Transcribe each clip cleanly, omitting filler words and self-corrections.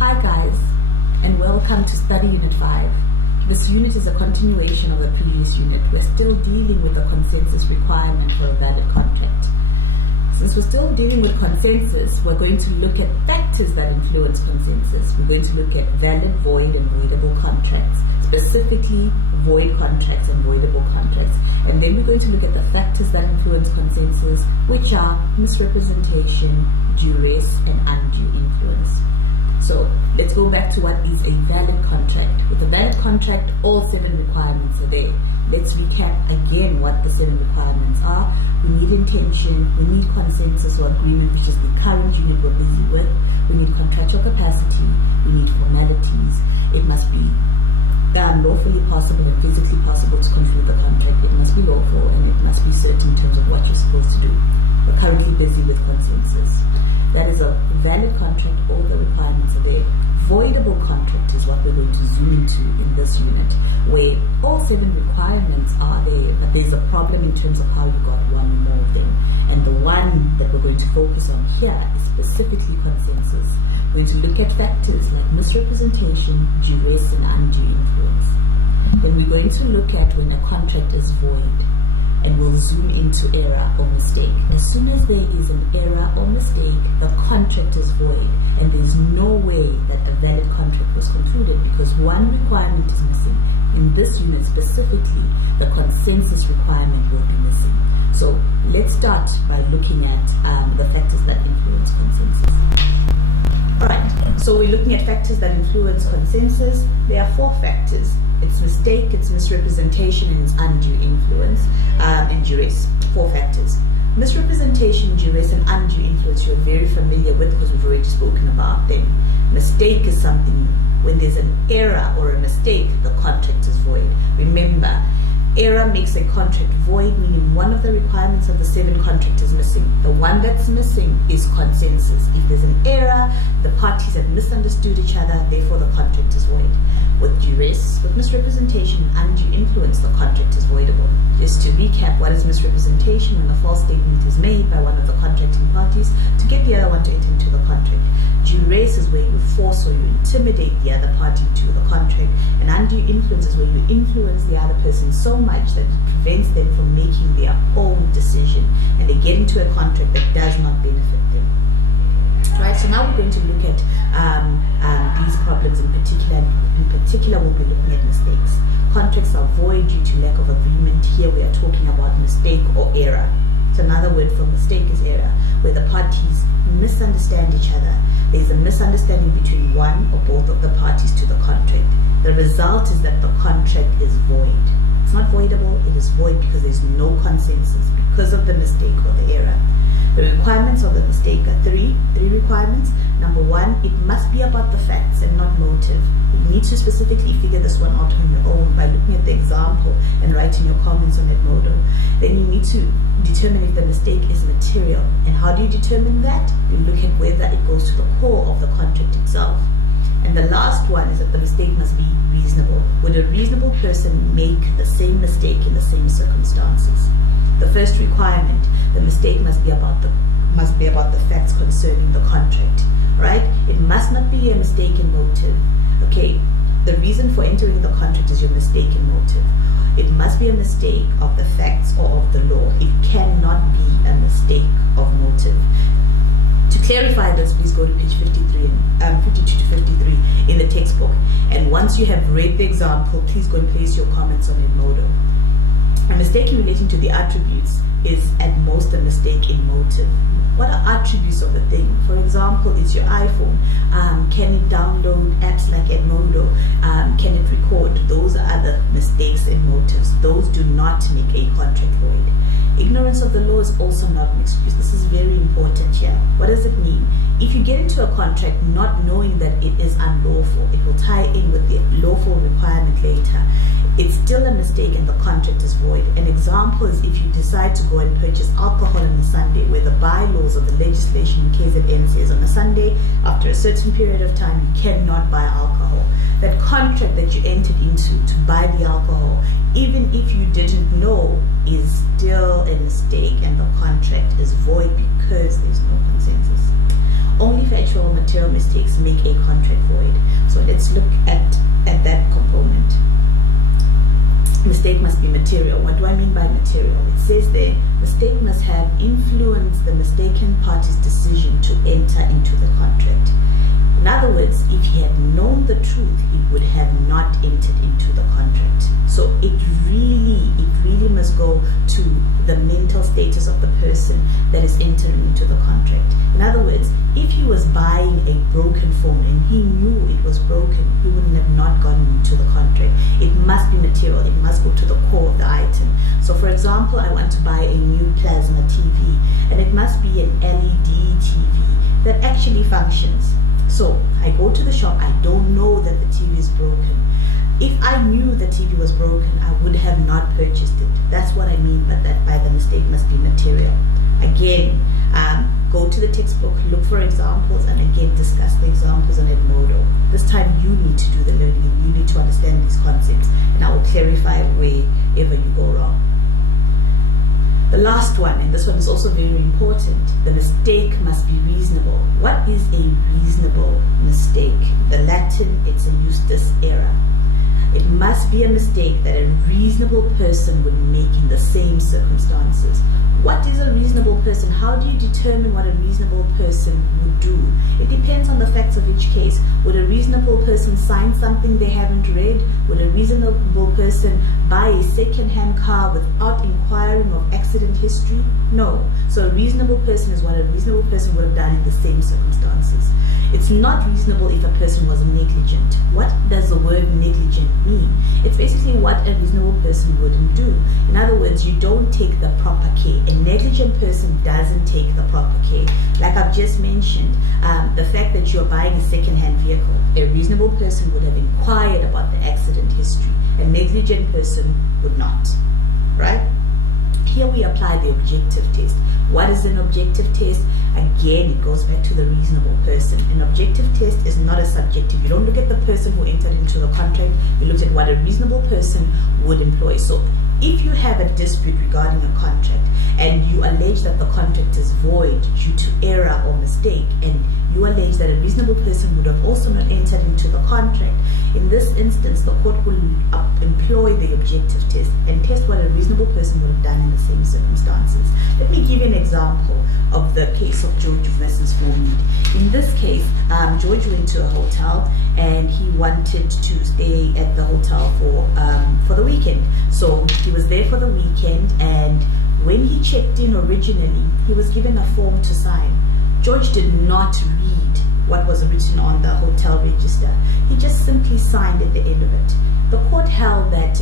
Hi guys, and welcome to Study Unit 5. This unit is a continuation of the previous unit. We're still dealing with the consensus requirement for a valid contract. Since we're still dealing with consensus, we're going to look at factors that influence consensus. We're going to look at valid, void, and voidable contracts, specifically void contracts and voidable contracts. And then we're going to look at the factors that influence consensus, which are misrepresentation, duress, and undue influence. So let's go back to what is a valid contract. With a valid contract, all 7 requirements are there. Let's recap again what the 7 requirements are. We need intention, we need consensus or agreement, which is the current unit we're busy with. We need contractual capacity, we need formalities. It must be lawfully possible and physically possible to conclude the contract. It must be lawful and it must be certain in terms of what you're supposed to do. We're currently busy with consensus. That is a valid contract, all the requirements are there. Voidable contract is what we're going to zoom into in this unit, where all 7 requirements are there, but there's a problem in terms of how you got one or more of them. And the one that we're going to focus on here is specifically consensus. We're going to look at factors like misrepresentation, duress, and undue influence. Then we're going to look at when a contract is void, and we'll zoom into error or mistake. As soon as there is an error or mistake, the contract is void, and there's no way that a valid contract was concluded because one requirement is missing. In this unit specifically, the consensus requirement will be missing. So let's start by looking at the factors that influence consensus. Alright, so we're looking at factors that influence consensus. There are 4 factors. It's mistake, it's misrepresentation, and it's undue influence, and duress. 4 factors. Misrepresentation, duress, and undue influence you're very familiar with because we've already spoken about them. Mistake is something, when there's an error or a mistake, the contract is void. Remember, error makes a contract void, meaning one of the requirements of the 7 contract is missing. The one that's missing is consensus. If there's an error, the parties have misunderstood each other, therefore the contract is void. With duress, with misrepresentation and undue influence, the contract is voidable. Just to recap, what is misrepresentation? When a false statement is made by one of the contracting parties to get the other one to enter into the contract. Duress is where you force or you intimidate the other party to the contract, and undue influence is where you influence the other person so much that it prevents them from making their own decision, and they get into a contract that does not benefit them. Right, so now we're going to look at these problems in particular. In particular, we'll be looking at mistakes. Contracts are void due to lack of agreement. Here we are talking about mistake or error. So another word for mistake is error, where the parties misunderstand each other. There's a misunderstanding between one or both of the parties to the contract. The result is that the contract is void. It's not voidable, it is void because there's no consensus because of the mistake or the error. The requirements of the mistake are three requirements. Number 1, it must be about the facts and not motive. You need to specifically figure this one out on your own by looking at the example and writing your comments on Edmodo. Then you need to determine if the mistake is material. And how do you determine that? You look at whether it goes to the core of the contract itself. And the last one is that the mistake must be reasonable. Would a reasonable person make the same mistake in the same circumstances? The first requirement, the mistake must be about the facts concerning the contract, right? It must not be a mistaken motive. Okay, the reason for entering the contract is your mistaken motive. It must be a mistake of the facts or of the law. It cannot be a mistake of motive. To clarify this, please go to page 52 to 53 in the textbook. And once you have read the example, please go and place your comments on Edmodo. A mistake relating to the attributes is at most a mistake in motive. What are attributes of a thing? For example, it's your iPhone. Can it download apps like Edmodo? Can it record? Those are the mistakes in motives. Those do not make a contract void. Ignorance of the law is also not an excuse. This is very important here. What does it mean? If you get into a contract not knowing that it is unlawful, it will tie in with the lawful requirement later. It's still a mistake and the contract is void. An example is if you decide to go and purchase alcohol on a Sunday, where the bylaws or the legislation in KZN says on a Sunday, after a certain period of time, you cannot buy alcohol. That contract that you entered into to buy the alcohol, even if you didn't know, is still a mistake and the contract is void because there's no consensus. Only factual material material mistakes make a contract void. So let's look at that component. Mistake must be material. What do I mean by material? It says there, mistake must have influenced the mistaken party's decision to enter into the contract. In other words, if he had known the truth, he would have not entered into the contract. So it really must go to the mental status of the person that is entering into the contract. In other words, if he was buying a broken phone and he knew it was broken, he wouldn't have not gone into the contract. It must be material. It must go to the core of the item. So for example, I want to buy a new plasma TV, and it must be an LED TV that actually functions. So I go to the shop, I don't know that the TV is broken. If I knew the TV was broken, I would have not purchased it. That's what I mean by that, by the mistake must be material. Again, go to the textbook, look for examples, and again discuss the examples on Edmodo. This time you need to do the learning and you need to understand these concepts, and I will clarify wherever you go wrong. The last one, and this one is also very important, the mistake must be reasonable. What is a reasonable mistake? The Latin, it's a justus error. It must be a mistake that a reasonable person would make in the same circumstances. What is a reasonable person? How do you determine what a reasonable person would do? It depends on the facts of each case. Would a reasonable person sign something they haven't read? Would a reasonable person buy a second-hand car without inquiring of accident history? No. So a reasonable person is what a reasonable person would have done in the same circumstances. It's not reasonable if a person was negligent. What does the word negligent mean? It's basically what a reasonable person wouldn't do. In other words, you don't take the proper care. A negligent person doesn't take the proper care. Like I've just mentioned, the fact that you're buying a second-hand vehicle, a reasonable person would have inquired about the accident history. A negligent person would not, right? Here we apply the objective test. What is an objective test? Again, it goes back to the reasonable person. An objective test is not a subjective. You don't look at the person who entered into the contract. You look at what a reasonable person would employ. So if you have a dispute regarding a contract and you allege that the contract is void due to error or mistake, and you allege that a reasonable person would have also not entered into the contract, in this instance, the court will employ the objective test and test what a reasonable person would have done in the same circumstances. Let me give you an example of the case of George versus Foremead. In this case, George went to a hotel and he wanted to stay at the hotel for the weekend. So he was there for the weekend, and when he checked in originally, he was given a form to sign. George did not read what was written on the hotel register. He just simply signed at the end of it. The court held that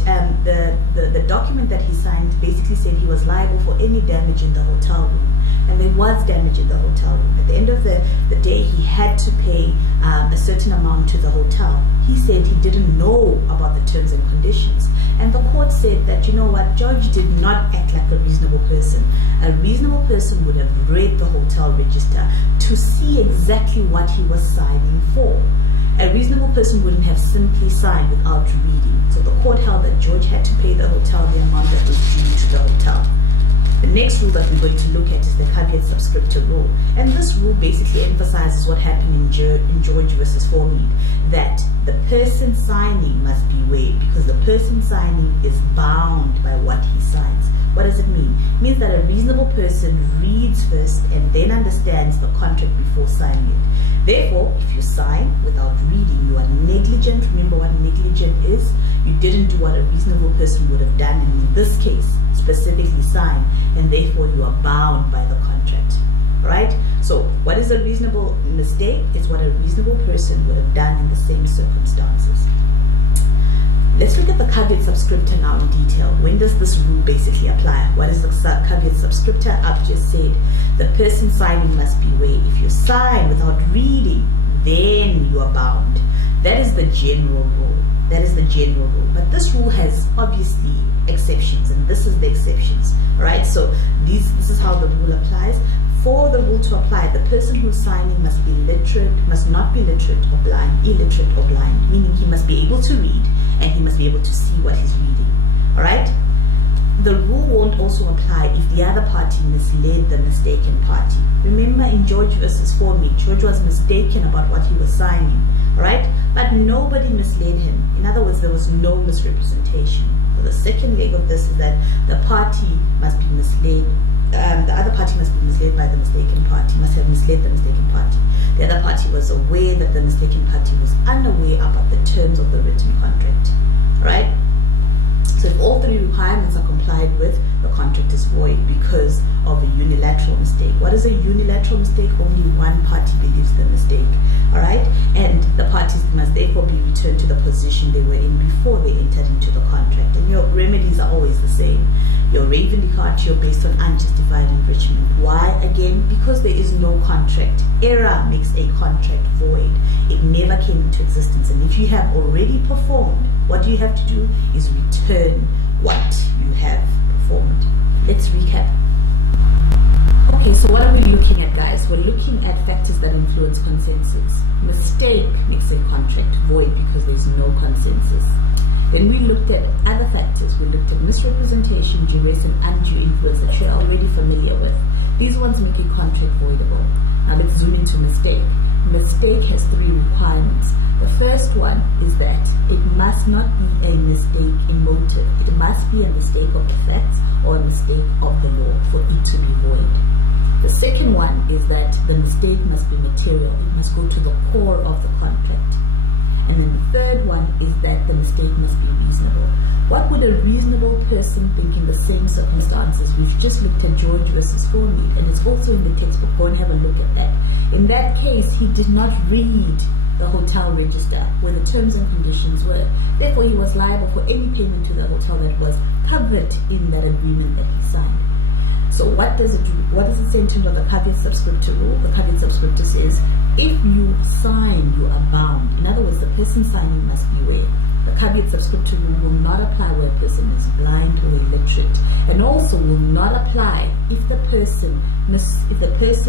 the document that he signed basically said he was liable for any damage in the hotel room. And there was damage in the hotel room. At the end of the day, he had to pay a certain amount to the hotel. He said he didn't know about the terms and conditions. And the court said that, you know what, George did not act like a reasonable person. A reasonable person would have read the hotel register to see exactly what he was signing for. A reasonable person wouldn't have simply signed without reading. So the court held that George had to pay the hotel the amount that was due to the hotel. The next rule that we're going to look at is the caveat subscriptor rule. And this rule basically emphasizes what happened in George versus Foremead, that the person signing must be weighed because the person signing is bound by what he signs. What does it mean? It means that a reasonable person reads first and then understands the contract before signing it. Therefore, if you sign without reading, you are negligent. Remember what negligent is? You didn't do what a reasonable person would have done, and in this case, specifically sign, and therefore you are bound by the contract. Right? So what is a reasonable mistake? It's what a reasonable person would have done in the same circumstances. Let's look at the caveat subscriptor now in detail. When does this rule basically apply? What is the caveat subscriptor? I've just said the person signing must be weighed. If you sign without reading, then you are bound. That is the general rule. That is the general rule. But this rule has obviously exceptions, and this is the exceptions. Right? So this is how the rule applies. For the rule to apply, the person who's signing must be literate, must not be literate or blind, illiterate or blind, meaning he must be able to read and he must be able to see what he's reading. All right? the rule won't also apply if the other party misled the mistaken party. Remember in George versus Formey, George was mistaken about what he was signing, right? But nobody misled him. In other words, there was no misrepresentation. So the second leg of this is that the party must be misled. The other party must be misled by the mistaken party, must have misled the mistaken party. The other party was aware that the mistaken party was unaware about the terms of the written contract, right? So if all three requirements are complied with, the contract is void because of a unilateral mistake. What is a unilateral mistake? Only one party believes the mistake, all right? And the parties must therefore be returned to the position they were in before they entered into the contract. And your remedies are always the same. Your reivindicatio based on unjustified enrichment. Why? Again, because there is no contract. Error makes a contract void. It never came into existence. And if you have already performed, what you have to do is return what you have performed. Let's recap. Okay, so what are we looking at, guys? We're looking at factors that influence consensus. Mistake makes a contract void because there's no consensus. Then we looked at other factors. We looked at misrepresentation, duress, and undue influence that you're already familiar with. These ones make a contract voidable. Now let's zoom into mistake. Mistake has three requirements. The first one is that it must not be a mistake in motive. It must be a mistake of the facts or a mistake of the law for it to be void. The second one is that the mistake must be material. It must go to the core of the contract. And then the third one is that the mistake must be reasonable. What would a reasonable person think in the same circumstances? We've just looked at George versus Formey, and it's also in the textbook. Go and have a look at that. In that case, he did not read the hotel register where the terms and conditions were. Therefore, he was liable for any payment to the hotel that was covered in that agreement that he signed. So what does it do? What does it say in terms of the caveat subscriptor rule? The caveat subscriptor says, if you sign, you are bound. In other words, the person signing must beware. The caveat subscriptor rule will not apply where a person is blind or illiterate, and also will not apply if the person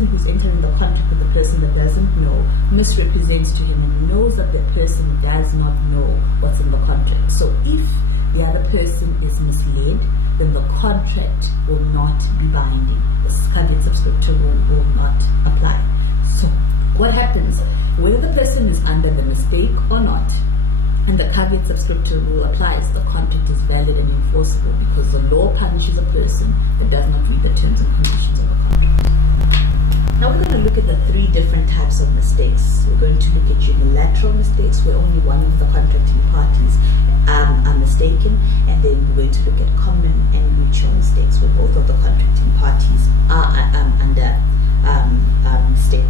who's entering the contract with the person that doesn't know misrepresents to him and knows that the person does not know what's in the contract. So if the other person is misled, then the contract will not be binding. The caveat subscriptor rule will not apply. So what happens? Whether the person is under the mistake or not, and the caveat subscriptor rule applies, the contract is valid and enforceable because the law punishes a person that does not read the terms and conditions of a contract. Now we're going to look at the three different types of mistakes. We're going to look at unilateral mistakes where only one of the contracting parties are mistaken, and then we're going to look at common and mutual mistakes where both of the contracting parties are under mistake.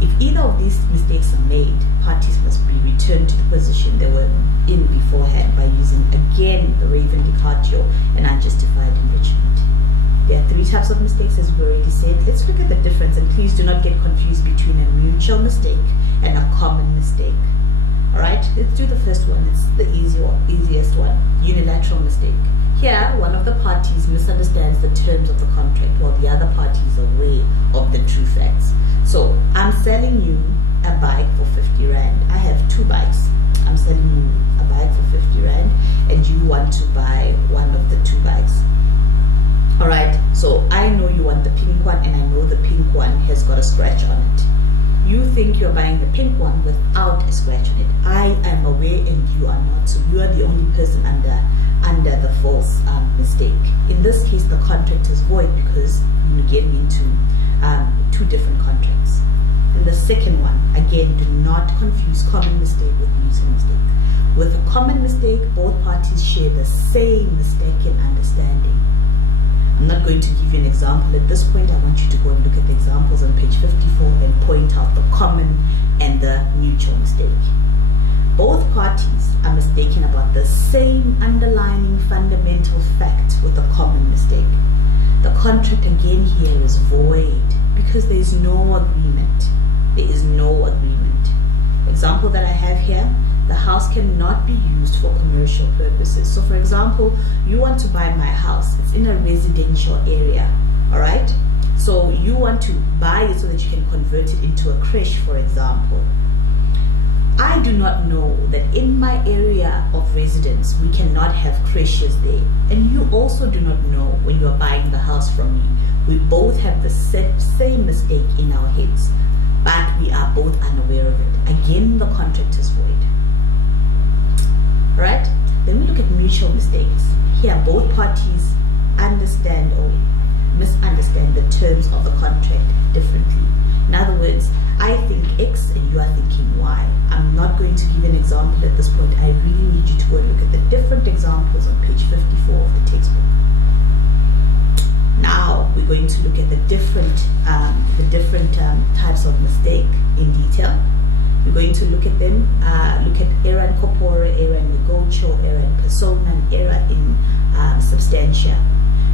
If either of these mistakes are made, parties must be returned to the position they were in beforehand by using again the reivindicatio and unjustified enrichment. There are three types of mistakes, as we've already said. Let's look at the difference, and please do not get confused between a mutual mistake and a common mistake. Alright, let's do the first one. It's the easiest one. Unilateral mistake. Here, one of the parties misunderstands the terms of the contract while the other party is aware of the true facts. So, I'm selling you a bike for 50 Rand. I have two bikes. I'm selling you a bike for 50 Rand, and you want to buy one of the two bikes. Alright, so I know you want the pink one, and I know the pink one has got a scratch on it. You think you're buying the pink one without a scratch on it. I am aware and you are not. So you are the only person under the false mistake. In this case, the contract is void because you're getting into two different contracts. And the second one, again, do not confuse common mistake with mutual mistake. With a common mistake, both parties share the same mistaken understanding. I'm not going to give you an example at this point. I want you to go and look at the examples on page 54 and point out the common and the mutual mistake. Both parties are mistaken about the same underlying fundamental fact with a common mistake. The contract again here is void because there is no agreement. There is no agreement. Example that I have here, the house cannot be used for commercial purposes. So for example, you want to buy my house. It's in a residential area, all right? So you want to buy it so that you can convert it into a creche, for example. I do not know that in my area of residence we cannot have creches there, and you also do not know when you are buying the house from me. We both have the same mistake in our heads, but we are both unaware of it. Again, the contract is void. Right? Then we look at mutual mistakes. Here, both parties understand or misunderstand the terms of the contract differently. In other words, I think X and you are thinking Y. I'm not going to give an example at this point. I really need you to go and look at the different examples on page 54 of the textbook. Now we're going to look at the different types of mistake in detail. We're going to look at them, look at error in corpore, error in negotio, error in persona, and error in substantia.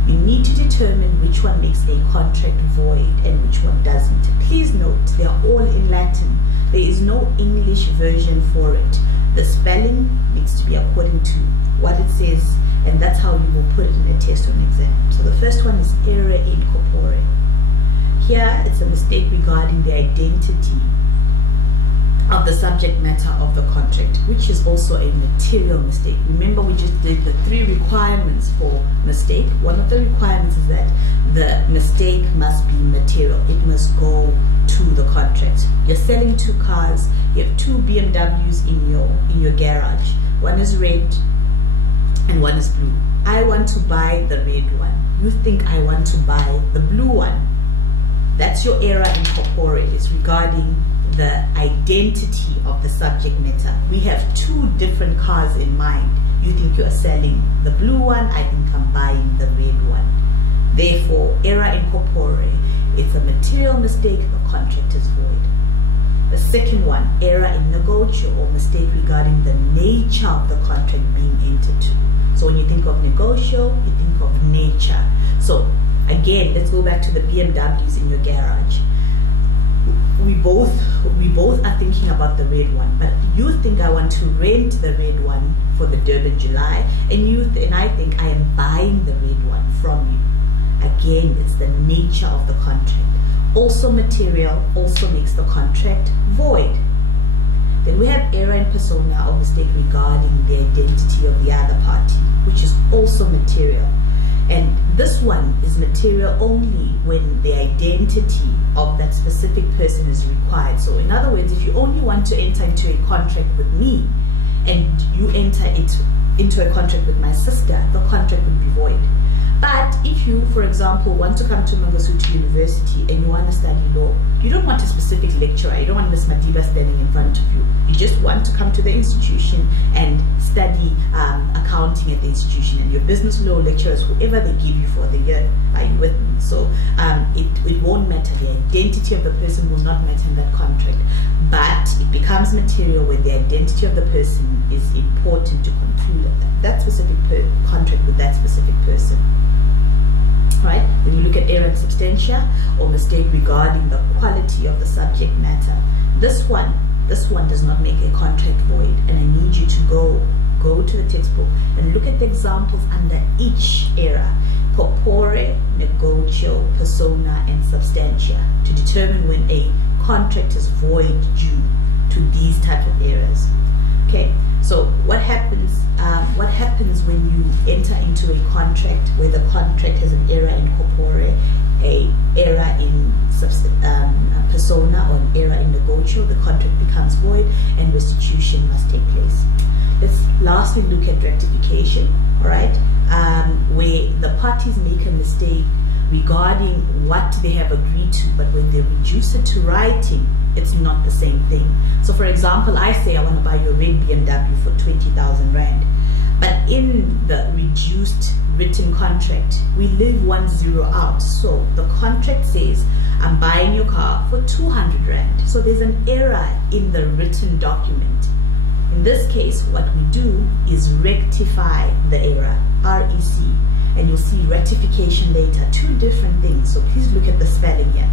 You need to determine which one makes a contract void and which one doesn't. Please note, they are all in Latin. There is no English version for it. The spelling needs to be according to what it says, and that's how you will put it in a test or an exam. So the first one is error in corpore. Here, it's a mistake regarding the identity of the subject matter of the contract, which is also a material mistake. Remember, we just did the 3 requirements for mistake. One of the requirements is that the mistake must be material. It must go to the contract. You're selling 2 cars. You have 2 BMWs in your garage. One is red and one is blue. I want to buy the red one. You think I want to buy the blue one. That's your error in corpore. It's regarding the identity of the subject matter. We have 2 different cars in mind. You think you are selling the blue one, I think I'm buying the red one. Therefore, error in corpore, it's a material mistake, the contract is void. The second one, error in negotio, or mistake regarding the nature of the contract being entered to. So when you think of negotio, you think of nature. So again, let's go back to the BMWs in your garage. We both are thinking about the red one, but you think I want to rent the red one for the Durban July, and I think I am buying the red one from you. Again, it's the nature of the contract. Also material, also makes the contract void. Then we have error in persona, or mistake regarding the identity of the other party, which is also material. And this one is material only when the identity of that specific person is required. So in other words, if you only want to enter into a contract with me and you enter into a contract with my sister, the contract would be void. But if you, for example, want to come to Mangosuthu University and you want to study law, you don't want a specific lecturer, you don't want Ms. Madiba standing in front of you. You just want to come to the institution and study accounting at the institution, and your business law lecturers, whoever they give you for the year, are you with me? So it won't matter. The identity of the person will not matter in that contract, but it becomes material when the identity of the person is important to conclude that specific contract with that specific person. Right? When you look at error in substantia, or mistake regarding the quality of the subject matter, this one does not make a contract void, and I need you to go to the textbook and look at the examples under each error: corpore, negotio, persona, and substantia, to determine when a contract is void due to these type of errors. Okay, so what happens when you enter into a contract where the contract has an error in corpore, a error in persona, or an error in negotio? The contract becomes void and restitution must take place. Let's lastly look at rectification, all right, where the parties make a mistake regarding what they have agreed to, but when they reduce it to writing, it's not the same thing. So for example, I say I want to buy your red BMW for 20,000 Rand, but in the reduced written contract, we leave 10 out. So the contract says I'm buying your car for 200 Rand. So there's an error in the written document. In this case, what we do is rectify the error, REC, and you'll see rectification later, 2 different things. So please look at the spelling here.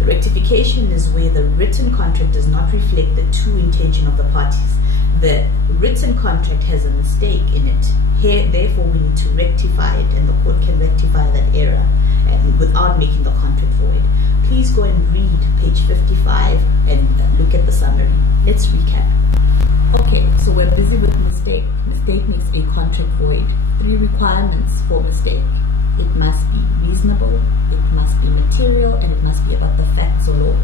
The rectification is where the written contract does not reflect the true intention of the parties. The written contract has a mistake in it. Here, therefore, we need to rectify it, and the court can rectify that error and without making the contract void. Please go and read page 55 and look at the summary. Let's recap. Okay, so we're busy with mistake. Mistake makes a contract void. 3 requirements for mistake. It must be reasonable, it must be material, and it must be about the facts or law.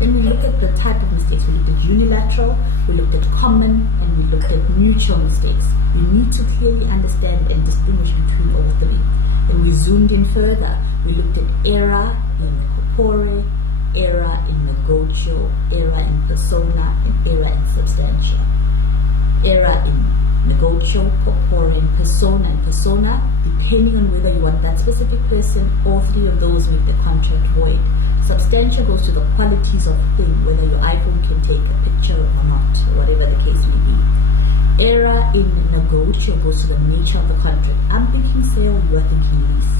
Then we look at the type of mistakes. We looked at unilateral, we looked at common, and we looked at mutual mistakes. We need to clearly understand and distinguish between all 3. Then we zoomed in further. We looked at error in corpore, error in negotio, error in persona, and error in substantia. Error in negotio, corpore, and persona. And persona, depending on whether you want that specific person, all 3 of those make the contract void. Substantia goes to the qualities of the thing, whether your iPhone can take a picture or not, or whatever the case may be. Error in negotio goes to the nature of the contract. I'm thinking sale, you are thinking lease.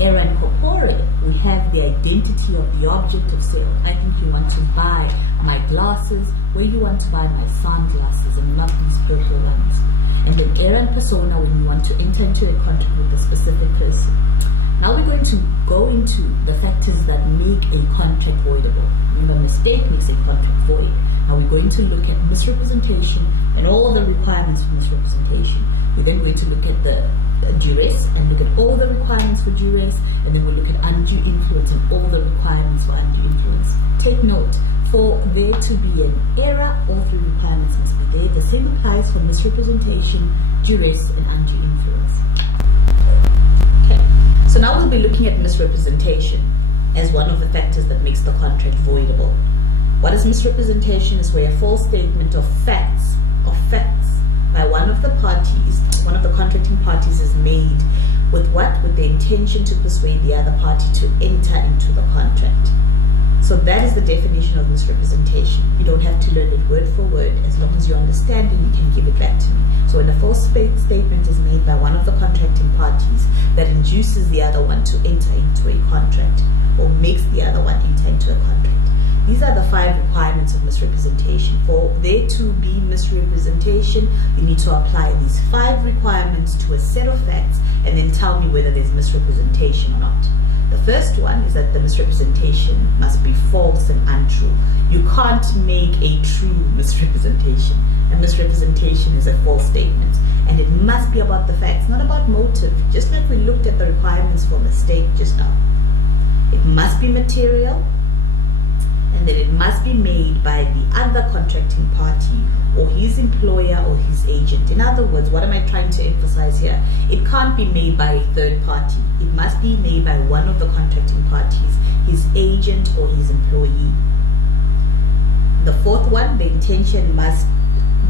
Error in corpore, we have the identity of the object of sale. I think you want to buy my glasses, where you want to buy my sunglasses and not these purple ones. And then error in persona, when you want to enter into a contract with a specific person. Now we're going to go into the factors that make a contract voidable. Remember, mistake makes a contract void. Now we're going to look at misrepresentation and all the requirements for misrepresentation. We're then going to look at the duress and look at all the requirements for duress, and then we'll look at undue influence and all the requirements for undue influence. Take note, for there to be an error, all 3 requirements must be there. The same applies for misrepresentation, duress, and undue influence. So now we'll be looking at misrepresentation as one of the factors that makes the contract voidable. What is misrepresentation? Is where a false statement of facts by one of the parties, one of the contracting parties, is made with what? With the intention to persuade the other party to enter into the contract. So that is the definition of misrepresentation. You don't have to learn it word for word. As long as you understand it, you can give it back to me. So when a false statement is made by one of the contracting parties that induces the other one to enter into a contract, or makes the other one enter into a contract. These are the 5 requirements of misrepresentation. For there to be misrepresentation, you need to apply these 5 requirements to a set of facts and then tell me whether there's misrepresentation or not. The first one is that the misrepresentation must be false and untrue. You can't make a true misrepresentation. A misrepresentation is a false statement, and it must be about the facts, not about motive, just like we looked at the requirements for mistake just now. It must be material, and then it must be made by the other contracting party or his employer or his agent. In other words, what am I trying to emphasize here? It can't be made by a third party. It must be made by one of the contracting parties, his agent or his employee. The 4th one, the intention must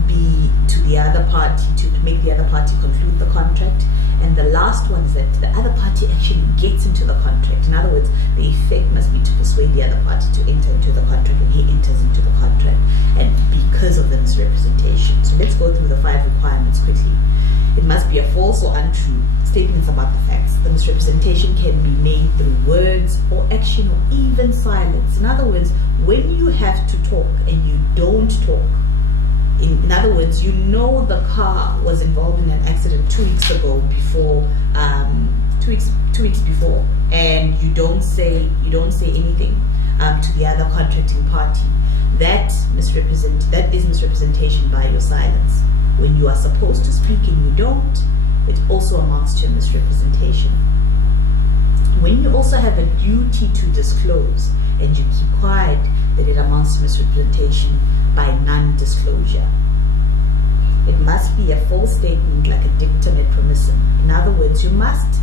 be to the other party, to make the other party conclude the contract. And the last one is that the other party actually gets into the contract. In other words, the effect must be to persuade the other party to enter into the contract, and he enters into the contract, and because of the misrepresentation. So let's go through the 5 requirements quickly. It must be a false or untrue statements about the facts. The misrepresentation can be made through words or action or even silence. In other words, when you have to talk and you don't talk, in other words, you know the car was involved in an accident 2 weeks ago before, 2 weeks before, and you don't say anything to the other contracting party. That is misrepresentation by your silence. When you are supposed to speak and you don't, it also amounts to a misrepresentation. When you also have a duty to disclose and you keep quiet, then it amounts to misrepresentation by non-disclosure. It must be a false statement like a dictum et promissum. In other words, you must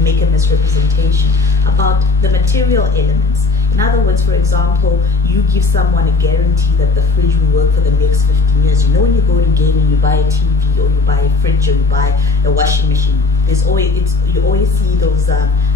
make a misrepresentation about the material elements. In other words, for example, you give someone a guarantee that the fridge will work for the next 15 years. You know, when you go to game and you buy a TV or you buy a fridge or you buy a washing machine, you always see those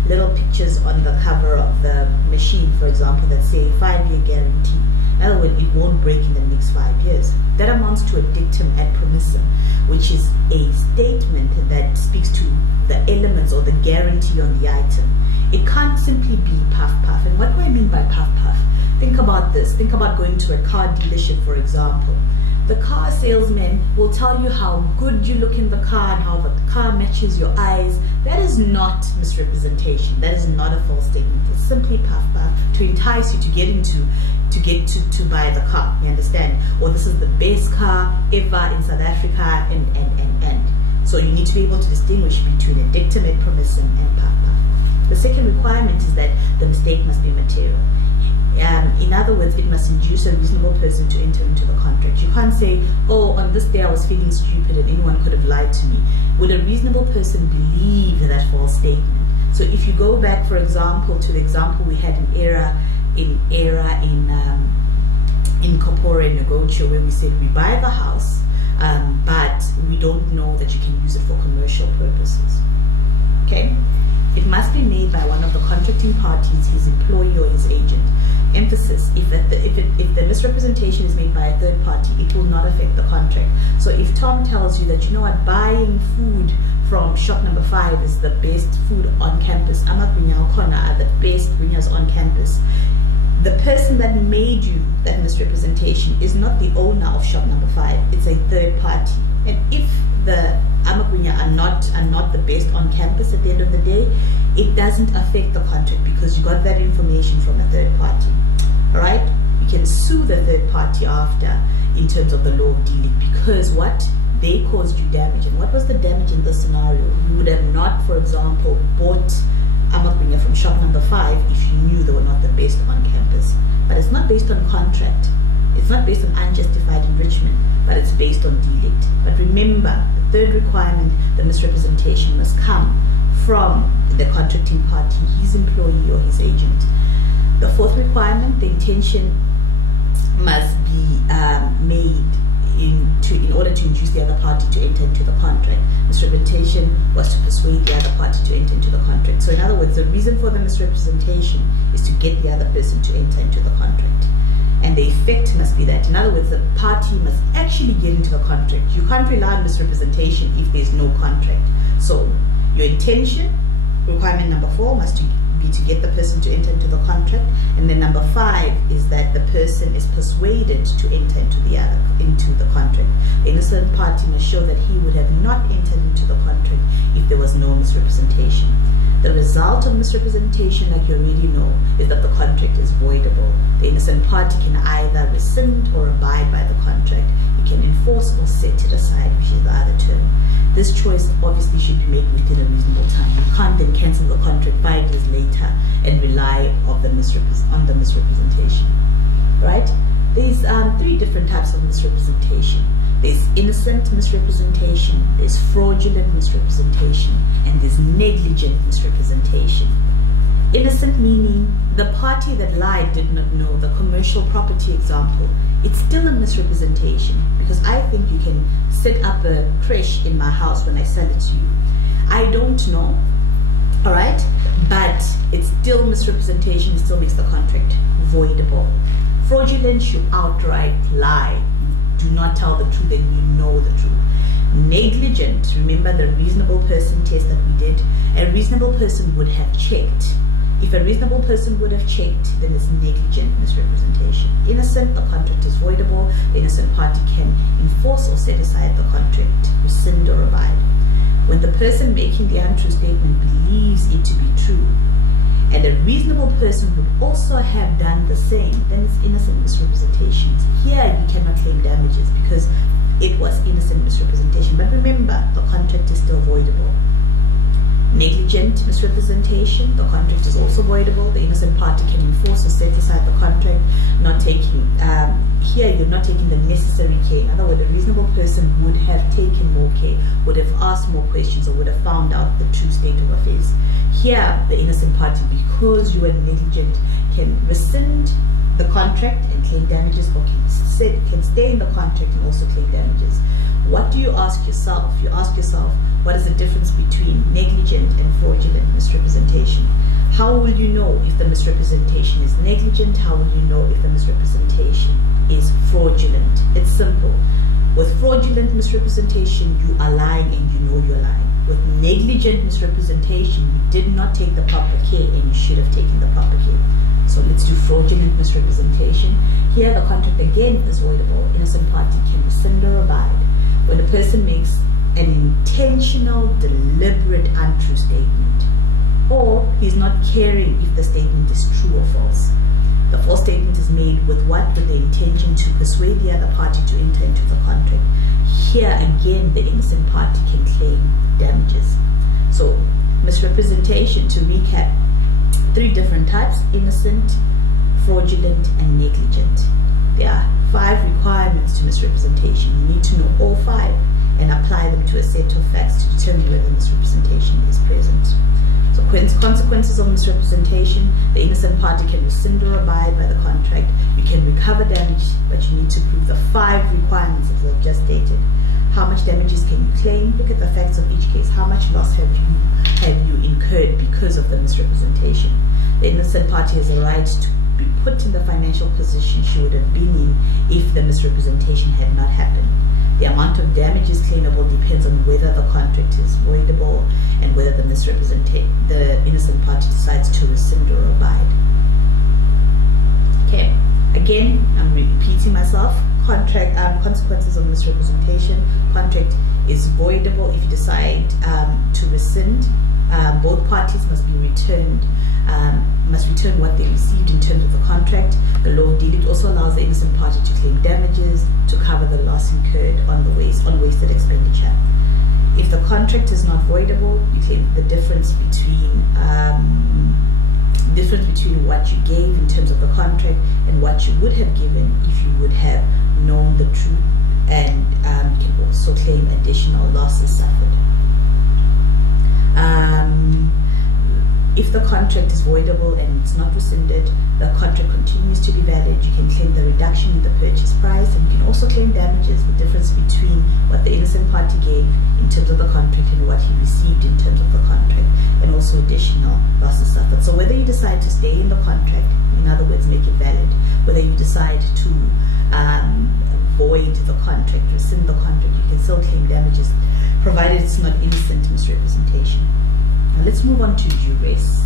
little pictures on the cover of the machine, for example, that say 5-year guarantee. In other words, it won't break in the next 5 years. That amounts to a dictum et promissum, which is a statement that speaks to the elements or the guarantee on the item. It can't simply be puff puff. And what do I mean by puff puff? Think about this. Think about going to a car dealership, for example. The car salesman will tell you how good you look in the car and how the car matches your eyes. That is not misrepresentation. That is not a false statement. It's simply puff to entice you to get to buy the car. You understand? Or this is the best car ever in South Africa, and. So you need to be able to distinguish between a dictum et promissum and puff. The second requirement is that the mistake must be material. In other words, it must induce a reasonable person to enter into the contract. You can't say, oh, on this day I was feeling stupid and anyone could have lied to me. Would a reasonable person believe that false statement? So if you go back, for example, to the example we had in corpore negotio, where we said we buy the house, but we don't know that you can use it for commercial purposes. Okay? It must be made by one of the contracting parties, his employee or his agent. Emphasis, if the misrepresentation is made by a third party, it will not affect the contract. So if Tom tells you that, you know what, buying food from shop number 5 is the best food on campus, Amagwinya Okona are the best bringers on campus, the person that made you that misrepresentation is not the owner of shop number 5, it's a third party. And if the Amagwinya are not the best on campus at the end of the day, it doesn't affect the contract because you got that information from a third party. Alright? You can sue the third party after in terms of the law of dealing, because what? They caused you damage. And what was the damage in this scenario? You would have not, for example, bought Amagwinya from shop number 5 if you knew they were not the best on campus. But it's not based on contract. It's not based on unjustified enrichment, but it's based on delict. But remember, the third requirement, the misrepresentation must come from the contracting party, his employee or his agent. The fourth requirement, the intention must be made in order to induce the other party to enter into the contract. Misrepresentation was to persuade the other party to enter into the contract. So in other words, the reason for the misrepresentation is to get the other person to enter into the contract. And the effect must be that. In other words, the party must actually get into the contract. You can't rely on misrepresentation if there's no contract. So your intention, requirement number 4, must be to get the person to enter into the contract. And then number 5 is that the person is persuaded to enter into the contract. The innocent party must show that he would have not entered into the contract if there was no misrepresentation. The result of misrepresentation, like you already know, is that the contract is voidable. The innocent party can either rescind or abide by the contract. It can enforce or set it aside, which is the other term. This choice obviously should be made within a reasonable time. You can't then cancel the contract 5 years later and rely on the misrepresentation. Right? There's 3 different types of misrepresentation. There's innocent misrepresentation, there's fraudulent misrepresentation, and there's negligent misrepresentation. Innocent meaning the party that lied did not know. The commercial property example, it's still a misrepresentation, because I think you can set up a creche in my house when I sell it to you. I don't know, alright, but it's still misrepresentation, it still makes the contract voidable. Fraudulent, you outright lie. Do not tell the truth and you know the truth. Negligent, remember the reasonable person test that we did. A reasonable person would have checked. If a reasonable person would have checked, then it's negligent misrepresentation. Innocent, the contract is voidable. The innocent party can enforce or set aside the contract, rescind or abide. When the person making the untrue statement believes it to be true, and a reasonable person would also have done the same, then it's innocent misrepresentation. Here you cannot claim damages because it was innocent misrepresentation. But remember, the contract is still voidable. Negligent misrepresentation, the contract is also voidable. The innocent party can enforce or set aside the contract, not taking, here you're not taking the necessary care. In other words, a reasonable person would have taken more care, would have asked more questions, or would have found out the true state of affairs. Here, the innocent party, because you were negligent, can rescind the contract and claim damages, or can stay in the contract and also claim damages. What do you ask yourself? You ask yourself, what is the difference between negligent and fraudulent misrepresentation? How will you know if the misrepresentation is negligent? How will you know if the misrepresentation is fraudulent? It's simple. With fraudulent misrepresentation, you are lying and you know you're lying. with negligent misrepresentation, you did not take the proper care and you should have taken the proper care. So let's do fraudulent misrepresentation. Here the contract again is voidable. Innocent party can rescind or abide when a person makes an intentional, deliberate, untrue statement, or he's not caring if the statement is true or false. The false statement is made with what? With the intention to persuade the other party to enter into the contract. Here again, the innocent party can claim damages. So misrepresentation, to recap, 3 different types: innocent, fraudulent, and negligent. There are 5 requirements to misrepresentation. You need to know all 5 and apply them to a set of facts to determine whether misrepresentation is present. So consequences of misrepresentation: the innocent party can rescind or abide by the contract. You can recover damage, but you need to prove the 5 requirements as I've just stated. How much damages can you claim? Look at the facts of each case. How much loss have you incurred because of the misrepresentation? The innocent party has a right to be put in the financial position she would have been in if the misrepresentation had not happened. The amount of damages claimable depends on whether the contract is voidable and whether the innocent party decides to rescind or abide. Okay, again, I'm repeating myself. Consequences of misrepresentation: contract is voidable if you decide to rescind. Both parties must return what they received in terms of the contract. The law of deed also allows the innocent party to claim damages to cover the loss incurred on wasted expenditure. If the contract is not voidable, you claim the difference between what you gave in terms of the contract and what you would have given if you would have known the truth, and you can also claim additional losses suffered. If the contract is voidable and it's not rescinded, the contract continues to be valid, you can claim the reduction in the purchase price, and you can also claim damages, the difference between what the innocent party gave in terms of the contract and what he received in terms of the contract, and also additional losses suffered. So whether you decide to stay in the contract, in other words, make it valid, whether you decide to void the contract, rescind the contract, you can still claim damages, provided it's not innocent misrepresentation. Now let's move on to duress.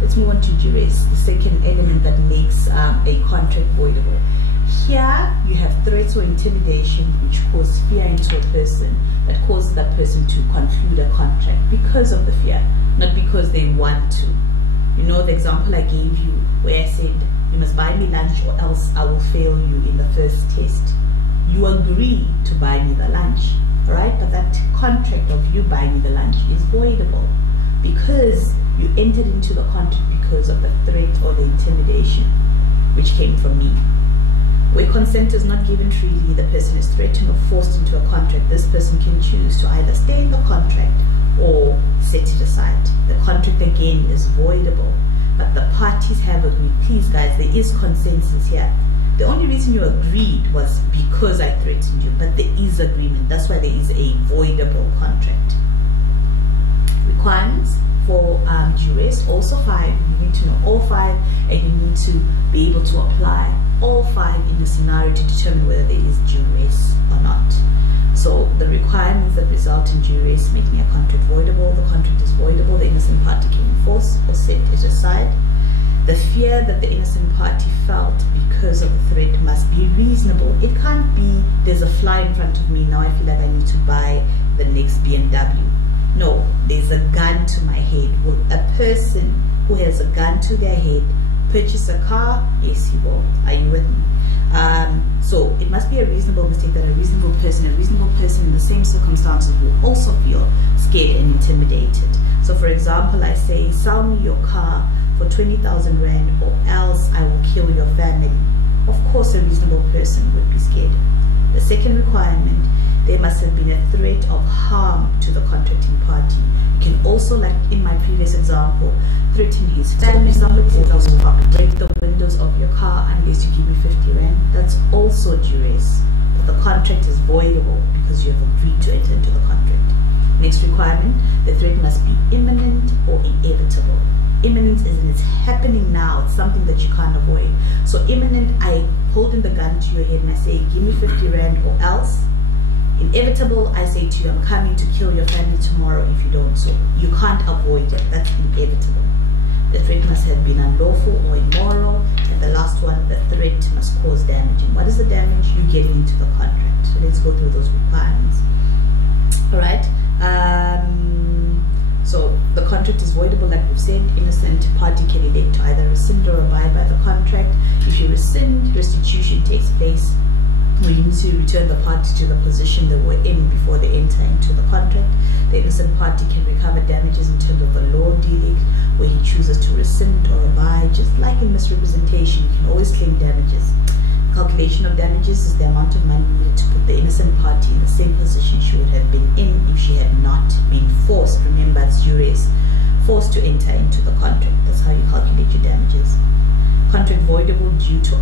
The second element that makes a contract voidable. Here you have threats or intimidation which cause fear into a person, that causes that person to conclude a contract because of the fear, not because they want to. You know the example I gave you where I said, you must buy me lunch or else I will fail you in the first test. You agree to buy me the lunch, alright? But that contract of you buying me the lunch is voidable because you entered into the contract because of the threat or the intimidation which came from me. Where consent is not given freely, the person is threatened or forced into a contract, this person can choose to either stay in the contract or set it aside. The contract again is voidable, but the parties have agreed. Please guys, there is consensus here. The only reason you agreed was because I threatened you, but there is agreement. That's why there is a voidable contract. Requirements for duress, also 5. You need to know all 5, and you need to be able to apply all 5 in a scenario to determine whether there is duress or not. So the requirements that result in duress making a contract voidable: the contract is voidable, the innocent party can enforce or set it aside. The fear that the innocent party felt because of the threat must be reasonable. It can't be, there's a fly in front of me, now I feel like I need to buy the next BMW. No, there's a gun to my head. Will a person who has a gun to their head purchase a car? Yes, he will. Are you with me? So it must be a reasonable mistake that a reasonable person in the same circumstances will also feel scared and intimidated. So for example, I say, sell me your car for 20,000 Rand or else I will kill your family. Of course a reasonable person would be scared. The second requirement, there must have been a threat of harm to the contracting party. You can also, like in my previous example, threaten his family. Somebody says, I will break the windows of your car unless you give me 50 Rand. That's also duress. But the contract is voidable because you have agreed to enter into the contract. Next requirement, the threat must be imminent or inevitable. Imminent is in it's happening now, it's something that you can't avoid. So imminent, I holding the gun to your head and I say, give me 50 Rand or else. Inevitable, I say to you, I'm coming to kill your family tomorrow if you don't. So you can't avoid it. That's inevitable. The threat must have been unlawful or immoral. And the last one, the threat must cause damage. And what is the damage? You getting into the contract. So let's go through those requirements. All right. So the contract is voidable, like we've said. Innocent party can elect to either rescind or abide by the contract. If you rescind, restitution takes place. We need to return the party to the position they were in before they enter into the contract. The innocent party can recover damages in terms of the law of delict, where he chooses to rescind or abide. Just like in misrepresentation, you can always claim damages. Calculation of damages is the amount of money needed to put the innocent party in the same position she would have been in if she had not been forced. Remember, it's Duress, forced to enter into the contract. That's how you calculate your damages. Contract voidable due to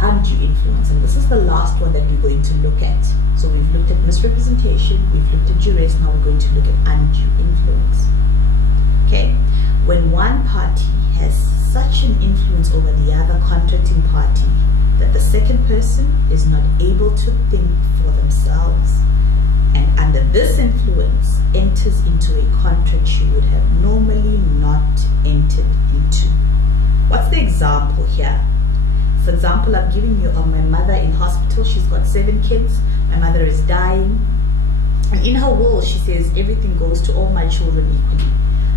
undue influence, and this is the last one that we're going to look at. So we've looked at misrepresentation, we've looked at duress, now we're going to look at undue influence. Okay, when one party has such an influence over the other contracting party that the second person is not able to think for themselves, and under this influence enters into a contract she would have normally not entered into. What's the example here? For example, I'm giving you of my mother in hospital. She's got 7 kids. My mother is dying. And in her will, she says, everything goes to all my children equally.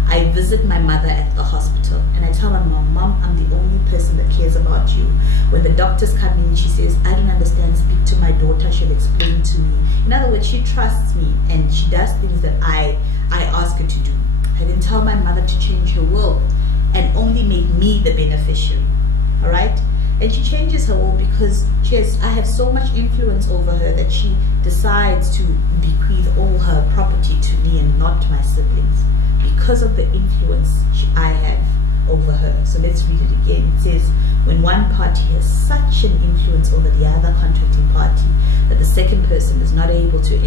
I visit my mother at the hospital and I tell my mom, Mom, I'm the only person that cares about you. When the doctors come in, she says, I don't understand, speak to my daughter, she'll explain to me. In other words, she trusts me and she does things that I ask her to do. I didn't tell my mother to change her will and only make me the beneficiary. All right? And she changes her will because I have so much influence over her that she decides to bequeath all her property to me and not my siblings because of the influence I have over her. So let's read it again. It says, when one party has such an influence over the other contracting party that the second person is not able to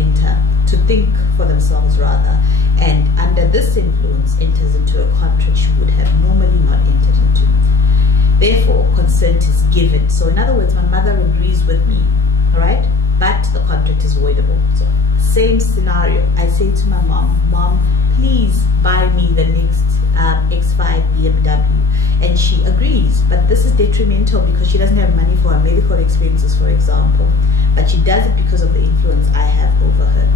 think for themselves rather, and under this influence enters into a contract she would have normally not entered into. Therefore, consent is given. So in other words, my mother agrees with me, all right? But the contract is voidable. So same scenario. I say to my mom, Mom, please buy me the next X5 BMW. And she agrees, but this is detrimental because she doesn't have money for her medical expenses, for example. But she does it because of the influence I have over her.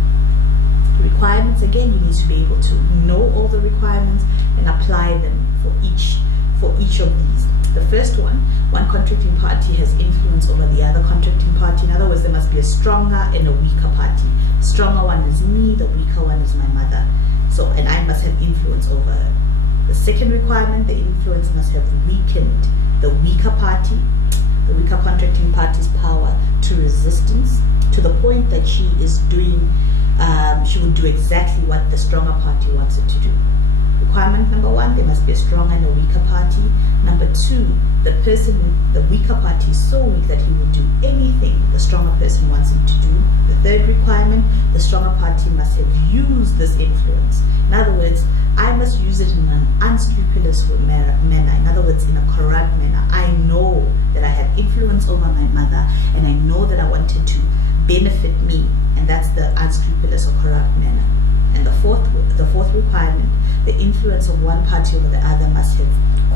Requirements, again, you need to be able to know all the requirements and apply them for each of these. The first one contracting party has influence over the other contracting party. In other words, there must be a stronger and a weaker party. The stronger one is me, the weaker one is my mother. So, and I must have influence over her. The second requirement, the influence must have weakened the weaker party, the weaker contracting party's power to resistance, to the point that she would do exactly what the stronger party wants it to do. Requirement number 1, there must be a strong and a weaker party. Number 2, the weaker party is so weak that he will do anything the stronger person wants him to do. The third requirement, the stronger party must have used this influence. In other words, I must use it in an unscrupulous manner. In other words, in a corrupt manner. I know that I have influence over my mother and I know that I wanted to benefit me, and that's the unscrupulous or corrupt manner. And the fourth requirement, the influence of one party over the other must have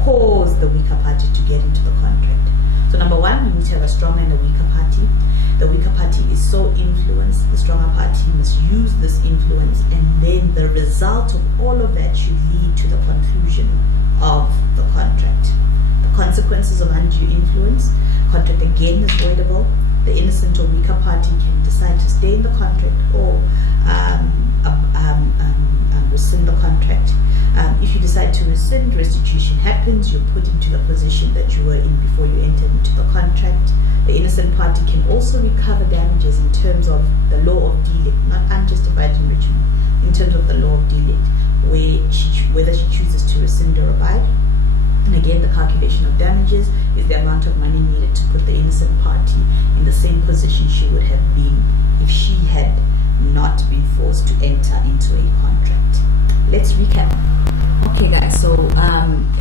caused the weaker party to get into the contract. So number 1, we need to have a strong and a weaker party. The weaker party is so influenced, the stronger party must use this influence, and then the result of all of that should lead to the conclusion of the contract. The consequences of undue influence: contract again is voidable. The innocent or weaker party can decide to stay in the contract or rescind the contract. If you decide to rescind, restitution happens. You're put into the position that you were in before you entered into the contract. The innocent party can also recover damages in terms of the law of delict, not unjustified enrichment, in terms of the law of delict, whether she chooses to rescind or abide. And again, the calculation of damages is the amount of money needed to put the innocent party in the same position she would have been if she had not been forced to enter into a contract. Let's recap. Okay guys, so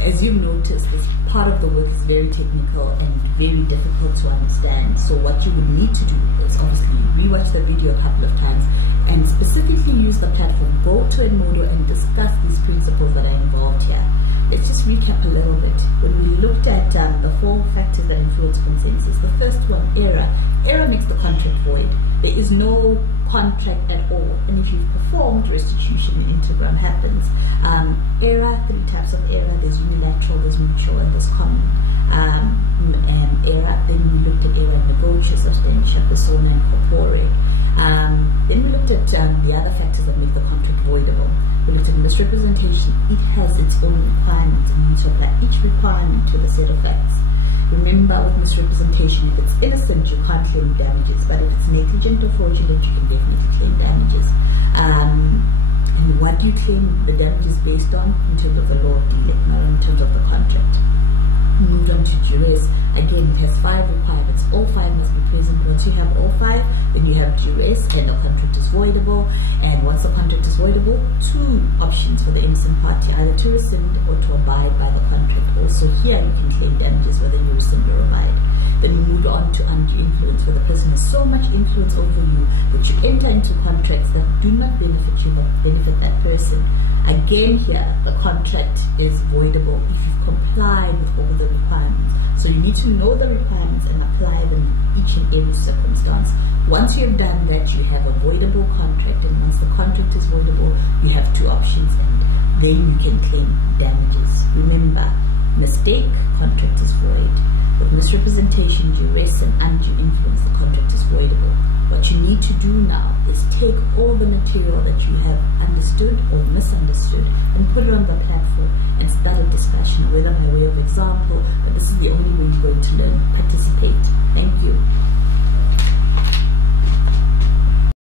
as you've noticed, there's part of the work is very technical and very difficult to understand. So what you would need to do is obviously rewatch the video a couple of times and specifically use the platform. Go to Edmodo and discuss these principles that are involved here. Let's just recap a little bit. When we looked at the 4 factors that influence consensus, the first one, error. Error makes the contract void. There is no contract at all, and if you've performed, restitution in integram happens. Error, 3 types of error. There's unilateral, there's mutual, and there's common. Error, then we looked at error negotia, substantia, persona, and corpore. Then we looked at the other factors that make the contract voidable. We looked at misrepresentation. It has its own requirements, and you need to apply each requirement to the set of facts. Remember, with misrepresentation, if it's innocent, you can't claim damages, but if it's negligent or fraudulent, you can definitely claim damages. And what do you claim the damages based on? In terms of the law of dealing, not in terms of the contract. Moved on to duress. Again, it has 5 requirements. All 5 must be present. Once you have all 5, then you have duress, and the contract is voidable. And once the contract is voidable, 2 options for the innocent party, either to rescind or to abide by the contract. Also here, you can claim damages whether you rescind or abide. Then we moved on to undue influence, where the person has so much influence over you that you enter into contracts that do not benefit you but benefit that person. Again here, the contract is voidable if you've complied with all the requirements. So you need to know the requirements and apply them in each and every circumstance. Once you have done that, you have a voidable contract, and once the contract is voidable, you have 2 options, and then you can claim damages. Remember, mistake, contract is void. With misrepresentation, duress, and undue influence, the contract is voidable. What you need to do now is take all the material that you have understood or misunderstood and put it on the platform and start a discussion, whether by way of example, but this is the only way you're going to learn. Participate. Thank you.